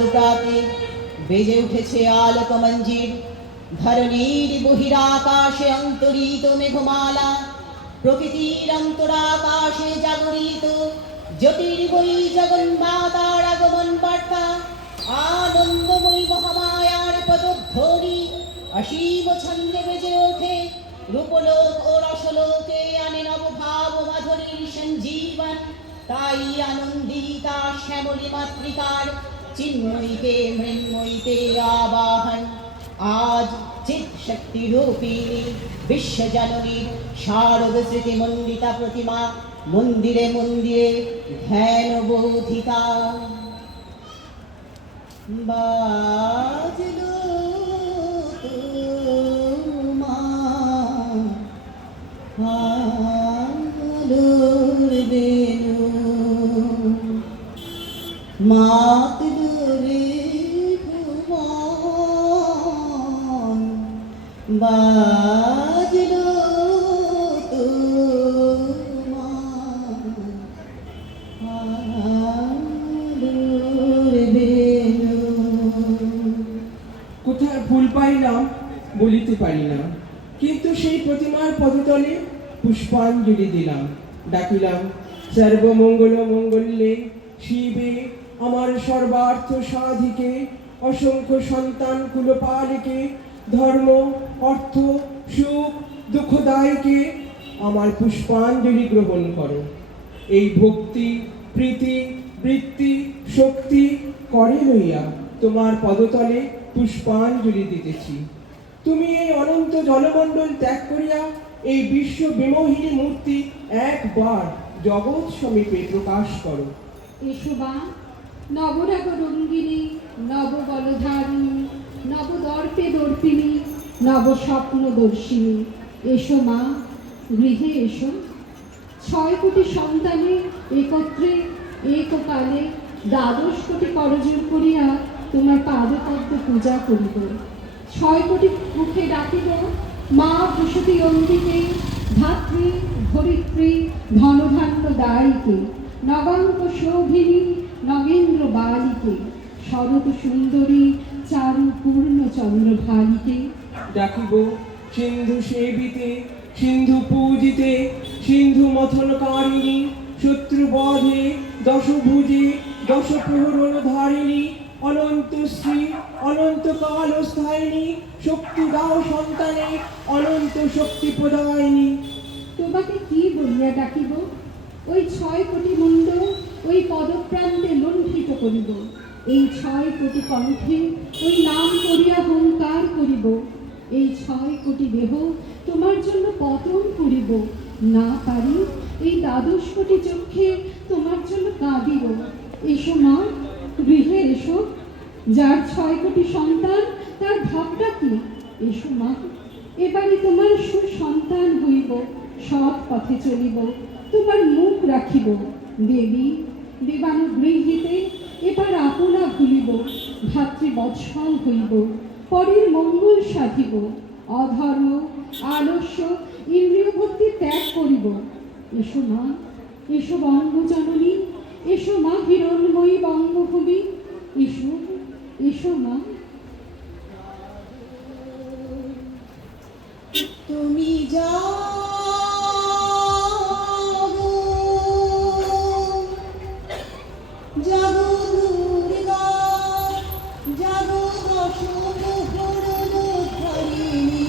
দুটাতে বেজে উঠেছে আলোকমঞ্জির। ধরণীর বহিরাকাশে অন্তরিত মেঘমালা, প্রকৃতির অন্তরাকাশে জাগরিত জ্যোতির্ময়ী জগন্মাতার আগমন বার্তা। আনন্দময়ী মহামায়ার পদধ্বনি অসীম ছন্দে বেজে ওঠে, রূপলোক ও রসলোকে আনে নবভাব মাধুরীর সঞ্জীবন। তাই আনন্দিতা শ্যামলী মাতৃকার চিন্ময়ীতে মৃন্ময়ীতে আবাহন। আজ চিৎ শক্তি রূপিণী বিশ্বজননীর শারদ স্মৃতি মণ্ডিতা প্রতিমা মন্দিরে মন্দিরে ধ্যান বোধিতা। বাজলো তোমার আলোর বেণু, মাতলো রে ভুবন, বাজলো তোমার আলোর বেণু। কোথায় ফুল পাইলাম বলিতে পারি না, কিন্তু সেই প্রতিমার পদতলে পুষ্পাঞ্জলি দিলাম। ডাকিলাম সর্বমঙ্গল মঙ্গলে শিবে আমার সর্বার্থ সাধিকে, অসংখ্য সন্তান কুলপালিকে, ধর্ম অর্থ সুখ দুঃখদায়কে আমার পুষ্পাঞ্জলি গ্রহণ করো। এই ভক্তি প্রীতি বৃত্তি শক্তি করে লইয়া তোমার পদতলে পুষ্পাঞ্জলি দিতেছি। তুমি এই অনন্ত জলমণ্ডল ত্যাগ করিয়া এই বিশ্ব বিমোহিনী মূর্তি একবার জগৎ সমীপে প্রকাশ করো। এসো মা, নবরাগ রঙ্গিনী নব বলধারিণী, নব দর্পে দর্পিনী, নব স্বপ্ন দর্শিনী। এসো মা, গৃহে এসো। 6 কোটি সন্তানে একত্রে এককালে 12 কোটি করজোড় করিয়া তোমার পাদপদ্ম পূজা করিব। 6 কোটি মুখে ডাকিব মা প্রসূতি অন্দিকে, ধাত্রী ধরিত্রী ধনধান্য দায়ীকে, নবাঙ্ক শোভিনী নগেন্দ্র বালিকে, শরৎ সুন্দরী চারু পূর্ণ চন্দ্রভালিকে। ডাকিব সিন্ধু সেবিতে সিন্ধু পূজিতে, সিন্ধু মথনকারিণী শত্রুবধে দশভুজে দশ প্রহরণ ধারিণী, অনন্ত শ্রী অনন্ত কাল স্থায়িনী, শক্তি দাও সন্তানে অনন্ত শক্তি প্রদায়িনী। তোমাকে কি বলিয়া ডাকিব? ওই 6 কোটি মুণ্ড ওই পদপ্রান্তে লুণ্ঠিত করিব। এই 6 কোটি কণ্ঠে ওই নাম করিয়া হুঙ্কার করিব। এই 6 কোটি দেহ তোমার জন্য পতন করিব। না পারি এই 12 কোটি চক্ষে তোমার জন্য কাঁদিব। এসো মা, গৃহে এসো। যার 6 কোটি সন্তান তার ভাবটা কি? এসো মা, এবারে তোমার সুসন্তান হইব, সৎ পথে চলিব, তোমার মুখ রাখিব। দেবী দেবানুগৃহীতে এবার আপনা ভুলিব, ভাতৃবৎসল হইব, পরের মঙ্গল সাধিব, অধর্ম আলস্য ইন্দ্রিয় ভক্তি ত্যাগ করিব। এসো মা, এসো বঙ্গজননী, এসো মা হিরণ্ময়ী বঙ্গভূমি, এসো এসো মা। তুমি জাগো জাগো দুর্গা, জাগো দশমুখরধারিণী,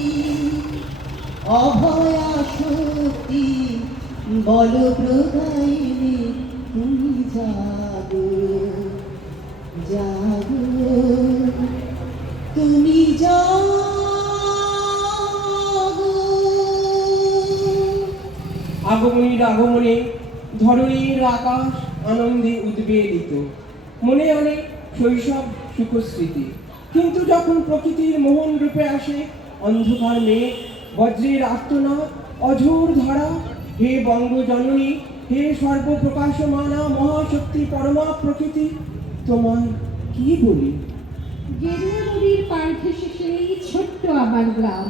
অভয়া শক্তি বল প্রদায়িনী। তুমি জাগো জাগো, তুমি জাগো। আগমনীর আগমনে ধরণীর আকাশ আনন্দে উদ্বেলিত, মনে অনেক শৈশব সুখস্মৃতি। কিন্তু যখন প্রকৃতির মোহন রূপে আসে অন্ধকার মেঘ, বজ্রের আর্তনাদ, অঝোর ধারা, হে বঙ্গজননী, হে সর্বপ্রকাশমানা মহাশক্তি পরমা প্রকৃতি, তোমায় কি বলি? গেরুয়া নদীর পার ঘেঁষে সেই ছোট্ট আমার গ্রাম,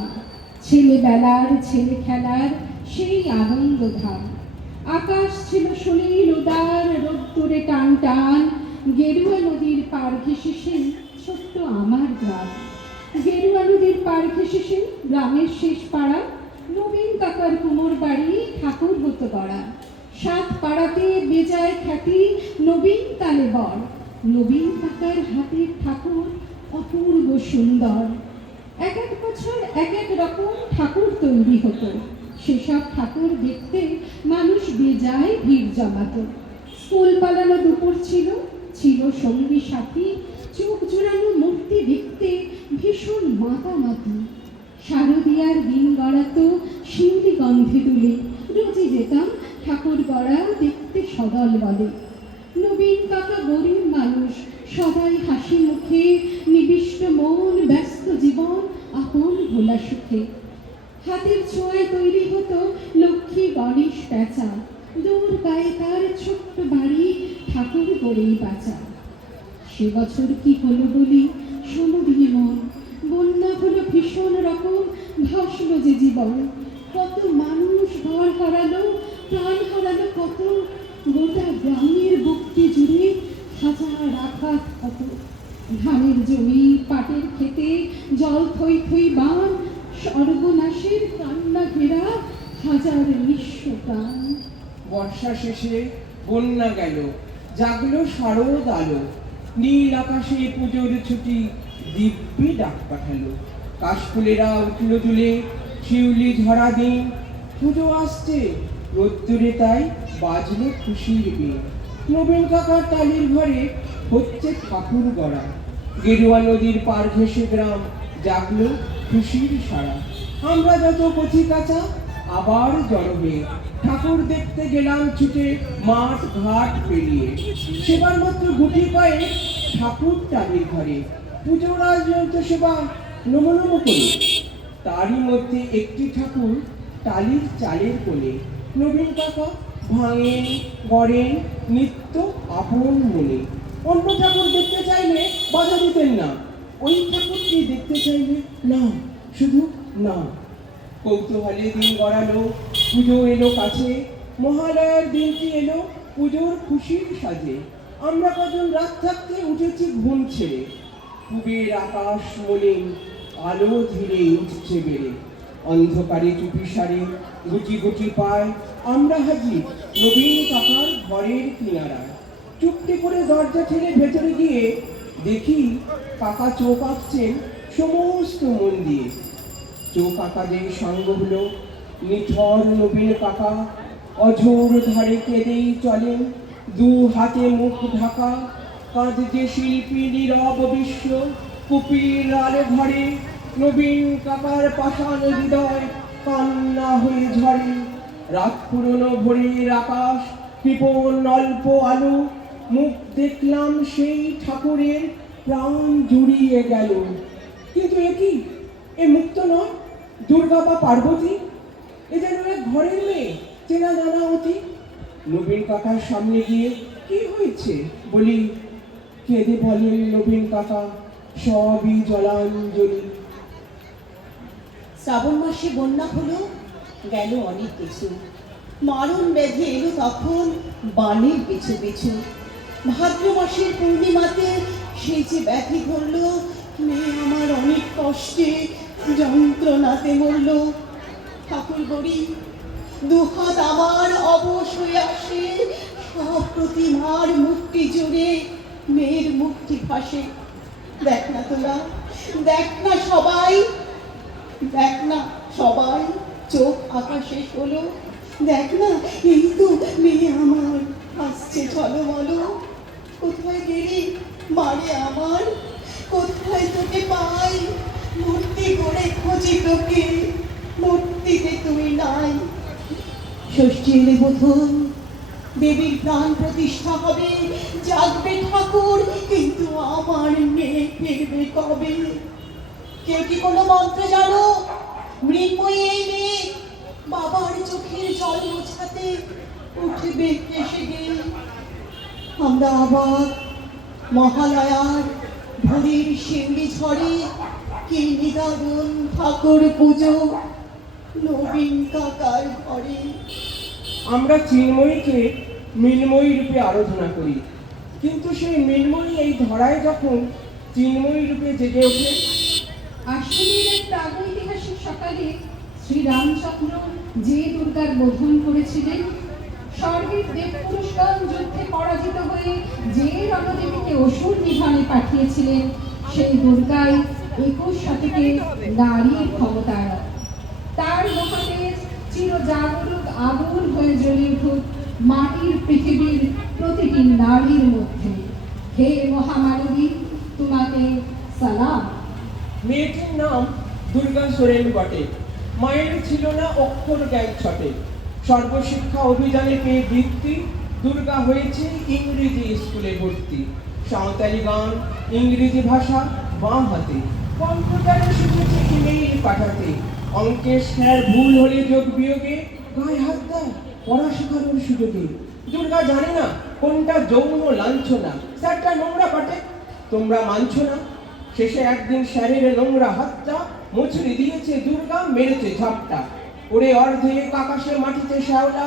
ছেলেবেলার ছেলে খেলার সেই আনন্দধাম। আকাশ ছিল সুনীল উদার, রোদ্দুরে টান টান, গেরুয়া নদীর পার ঘেঁষে সেই ছোট্ট আমার গ্রাম। গেরুয়া নদীর পার ঘেঁষে সেই গ্রামের শেষ পাড়া নবীন কাকার কুমোর বাড়ি ঠাকুর হতো গড়া। 7 পাড়াতে বেজায় খ্যাতি নবীন তালে বর। নবীন কাকার হাতের ঠাকুর অপূর্ব সুন্দর। এক এক বছর এক এক রকম ঠাকুর তৈরি হতো। সেসব ঠাকুর দেখতে মানুষ বেজায় ভিড় জমাতো। স্কুল পালানো দুপুর ছিল, ছিল সঙ্গী সাথী, চোখ জোড়ানো মূর্তি দেখতে ভীষণ মাতামাতি। শারদিয়ার দিন গড়াতো শিউলি গন্ধে দুলে, রোজই যেতাম ঠাকুর গড়া দেখতে সদল বলে। নবীন কাকা গরিব মানুষ, সবাই হাসি মুখে, নিবিষ্ট মন, ব্যস্ত জীবন, আপন ভোলা সুখে। হাতের ছোঁয়ায় তৈরি হতো লক্ষ্মী গণেশ প্যাঁচা, দূর গায়ে তার ছোট্ট বাড়ি ঠাকুর গড়েই বাঁচা। সে বছর কি হলো বলি শোনো দিয়ে মন, বন্যা হলো ভীষণ রকম, ভাসলো যে জীবন। কত মানুষ ঘর হারালো, প্রাণ হারালো কত, গোটা গ্রামের বুকটি জুড়ে হাজার আঘাত কত। ধানের জমি, পাটের খেতে জল থই থই বান, সর্বনাশের কান্না ঘেরা হাজার নিঃস্ব প্রাণ। বর্ষা শেষে বন্যা গেল, জাগলো শারদ আলো, নীল আকাশে পুজোর ছুটি দিব্যি ডাক পাঠালো। কাশফুলেরা উঠল তুলে, শিউলি ঝরা দিন, পুজো আসছে রোদ্দুরে তাই বাজলো খুশির বিন। নবীন কাকার টালির ঘরে হচ্ছে ঠাকুর গড়া, গেরুয়া নদীর পার ঘেঁষে গ্রাম জাগলো খুশির সারা। আমরা যত কচি কাঁচা আবার জড়ো হয়ে ঠাকুর দেখতে গেলাম ছুটে মাঠ ঘাট পেরিয়ে। সেবার মাত্র গুটি পায়ে ঠাকুর টালির ঘরে, পুজোর আয়োজন সেবা নমো নমো করে। তারই মধ্যে একটি ঠাকুর টালির চালের কোলে। নবীন কাকা ভাঙেন গড়েন নিত্য আপন মনে। অন্য ঠাকুর দেখতে চাইলে বাধা দিতেন না, ওই ঠাকুরকে দেখতে চাইলে না, শুধু না। কৌতূহলে দিন গড়ালো, পুজো এলো কাছে, মহালয়ার দিনটি এলো পুজোর খুশির সাজে। আমরা কজন রাত থাকতে উঠেছি ঘুম ছেড়ে, পূবের আকাশ মলিন, আলো ধীরে উঠছে বেড়ে। অন্ধকারে চুপি সারে গুটি গুটি পায় আমরা হাজির নবীন কাকার ঘরের কিনারায়। চুপটি করে দরজা ঠেলে ভেতরে গিয়ে দেখি কাকা চোখ আঁকছেন সমস্ত মন দিয়ে। চোখ আঁকাদের সঙ্গ হলো নিথর নবীন কাকা, অঝোর ধারে কেঁদেই চলেন, 2 হাতে মুখ ঢাকা। কাঁদছে শিল্পী নীরব বিশ্ব, কুপির আলো ঘরে, নবীন কাকার পাষাণ হৃদয় কান্না হয়ে ঝরে। রাত পুরনো ভোরের আকাশ, কৃপণ অল্প আলো, মুখ দেখলাম সেই ঠাকুরের, প্রাণ জুড়িয়ে গেল। কিন্তু এ কি, এ মুক্ত নয়, দুর্গা বা পার্বতী, এ যেন এক ঘরের মেয়ে, চেনা জানা অতি। নবীন কাকার সামনে গিয়ে কি হয়েছে বলি, কেঁদে বলেন নবীন কাকা সবই জলাঞ্জলি। শ্রাবণ মাসে বন্যা হলো, গেল অনেক কিছু, মারণ ব্যাধি এলো তখন বানের পিছু পিছু। ভাদ্র মাসের পূর্ণিমাতে সেই যে ব্যাধি ধরলো, মেয়ে আমার অনেক কষ্টে যন্ত্রণাতে মরল। ঠাকুর গড়ি 2 হাত আমার অবশ হয়ে আসে, সব প্রতিমার মুক্তি জুড়ে মেয়ের মুক্তি ভাসে। দেখ না তোরা, দেখ না সবাই, দেখ না সবাই, চোখ আকাশে হলো, দেখ না এই তো মেয়ে আমার আসছে ঝলমল। কোথায় গেলি মারে আমার, কোথায় তোকে পাই, মূর্তি গড়ে খুঁজি তোকে, মূর্তিতে তুই নাই। ষষ্ঠী এলে বোধন, দেবীর প্রাণ প্রতিষ্ঠা হবে, জাগবে ঠাকুর, কিন্তু আমার মেয়ে ফিরবে কবে? কেউ কি কোনো মন্ত্র জানো? মৃন্ময়ী এই মেয়ে বাবার চোখের জল মোছাতে উঠবে এসে গিয়ে। আমরা আবার মহালয়ার ভোরের শিউলি ঝড়ে, কি নিদারুণ ঠাকুর পুজো নবীন কাকার ঘরে। আমরা চিন্ময়ীকে মৃন্ময়ী রূপে আরাধনা করি। কিন্তু সেই মৃন্ময়ী এই ধরায় যখন চিন্ময়ী রূপে জেগে ওঠে, আশ্বিনের এক প্রাগৈতিহাসিক সকালে শ্রীরামচন্দ্র যে দুর্গার বোধন করেছিলেন, স্বর্গের দেবপুরুষগণ যুদ্ধে পরাজিত হয়ে যে রণদেবীকে অসুর নিধনে পাঠিয়েছিলেন, সেই দুর্গাই 21 শতকে নারীর ক্ষমতার। তার মহাদেশ চিরজাগরুক আগুন হয়ে জ্বলে উঠুক মাটির পৃথিবীর প্রতিটি নারীর মধ্যে। হে মহামানবী, তোমাকে সালাম। মেয়েটির নাম দুর্গা সোরেন বটে। মায়ের ছিল না অক্ষর জ্ঞান ছটে। সর্বশিক্ষা অভিযানে পেয়ে বৃত্তি, দুর্গা হয়েছে ইংরেজি স্কুলে ভর্তি। সাঁওতালি গান, ইংরেজি ভাষা বাঁ হাতে, কম্পিউটারে শিখেছে ইমেইল পাঠাতে। অঙ্কের স্যার ভুল হলে যোগ বিয়োগে গায়ে হাত দেয় পড়া শেখানোর সুযোগে। দুর্গা জানে না কোনটা যৌন লাঞ্ছনা, স্যারটা নোংরা পাঠে, তোমরা মানছো না। শেষে একদিন স্যারের নোংরা হাতটা মুচড়ে দিয়েছে দুর্গা, মেরেছে ঝাপটা। ওরে অর্ধেক আকাশে মাটিতে শ্যাওলা,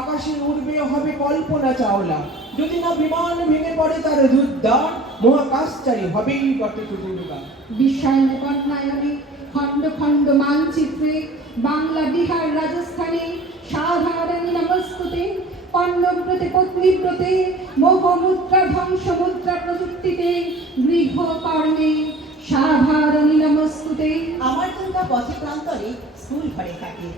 আকাশে উড়বে হবে কল্পনা চাওলা। যদি না বিমান ভেঙে পড়ে তার যুদ্ধার, মহাকাশচারী হবেই বটে তো দুর্গা। বিশ্বায়নে কন্যায়নে খণ্ড খণ্ড মানচিত্রে বাংলা, বিহার, রাজস্থানে সাধারণী নমস্তুতে। পণ্যব্রতে পত্নীব্রতে মোহমুদ্রা ধ্বংসমুদ্রা প্রযুক্তিতে গৃহকর্মে সাধারণী নমস্তুতে। আমার দুর্গা পথে প্রান্তরে স্কুল ঘরে থাকে।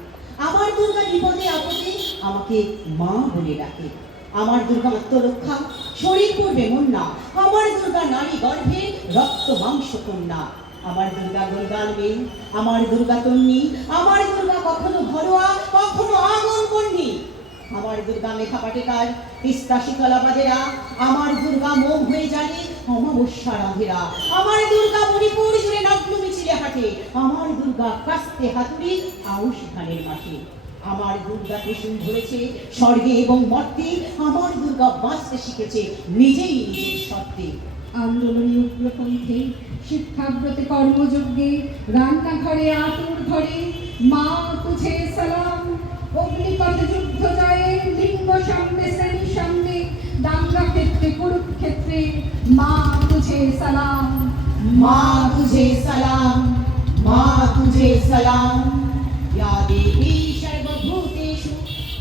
আমার দুর্গা বিপদে আপদে আমাকে মা বলে ডাকে। আমার দুর্গা আত্মরক্ষা, শরীর পূর্বে মুন্না। আমার দুর্গা নারী গর্ভে রক্ত মাংস কন্যা। আমার দুর্গা দুর্গার মেয়ে, আমার দুর্গা তন্নি। আমার দুর্গা কখনো ঘরোয়া, কখনো আগুন কন্যি। আমার দুর্গা মেধা পাটেকার, তিস্তা শীতলা বাজেরা। আমার দুর্গা মোম হয়ে জানে অমাবস্যার আঁধেরা। আমার দুর্গা মণিপুর জুড়ে নগ্ন মিছিলে হাঁটে। আমার দুর্গা কাস্তে হাতুড়ি আউশ ধানের মাঠে। আমার দুর্গা ত্রিশূল ধরেছে স্বর্গে এবং মর্তে। আমার দুর্গা বাঁচতে শিখেছে নিজেই নিজের শর্তে। আন্দোলনী উগ্রপন্থে শিক্ষাব্রতে কর্মযজ্ঞে রান্নাঘরে আতুর ঘরে মা তুঝে সালাম। অগ্নিপথে যুদ্ধ জয়ে লিঙ্গ সামনে শ্রেণীর সামনে দাঙ্গা ক্ষেত্রে কুরুক্ষেত্রে মা তুঝে সালাম। মা তুঝে সালাম, মা তুঝে সালাম। या देवी सर्वभूतेषु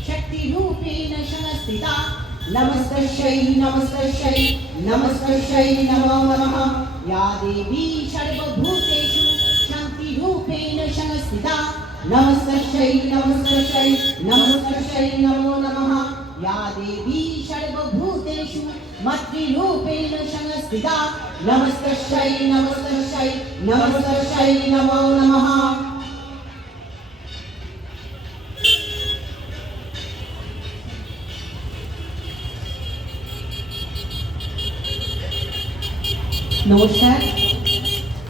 शक्तिरूपेण संस्थिता। नमस्तस्यै नमस्तस्यै नमस्तस्यै नमो नमः। या देवी सर्वभूतेषु शान्तिरूपेण संस्थिता। नमस्तस्यै नमस्तस्यै नमस्तस्यै नमो नमः। या देवी सर्वभूतेषु मातृरूपेण संस्थिता। नमस्तस्यै नमस्तस्यै नमस्तस्यै नमो नमः। নমস্কার।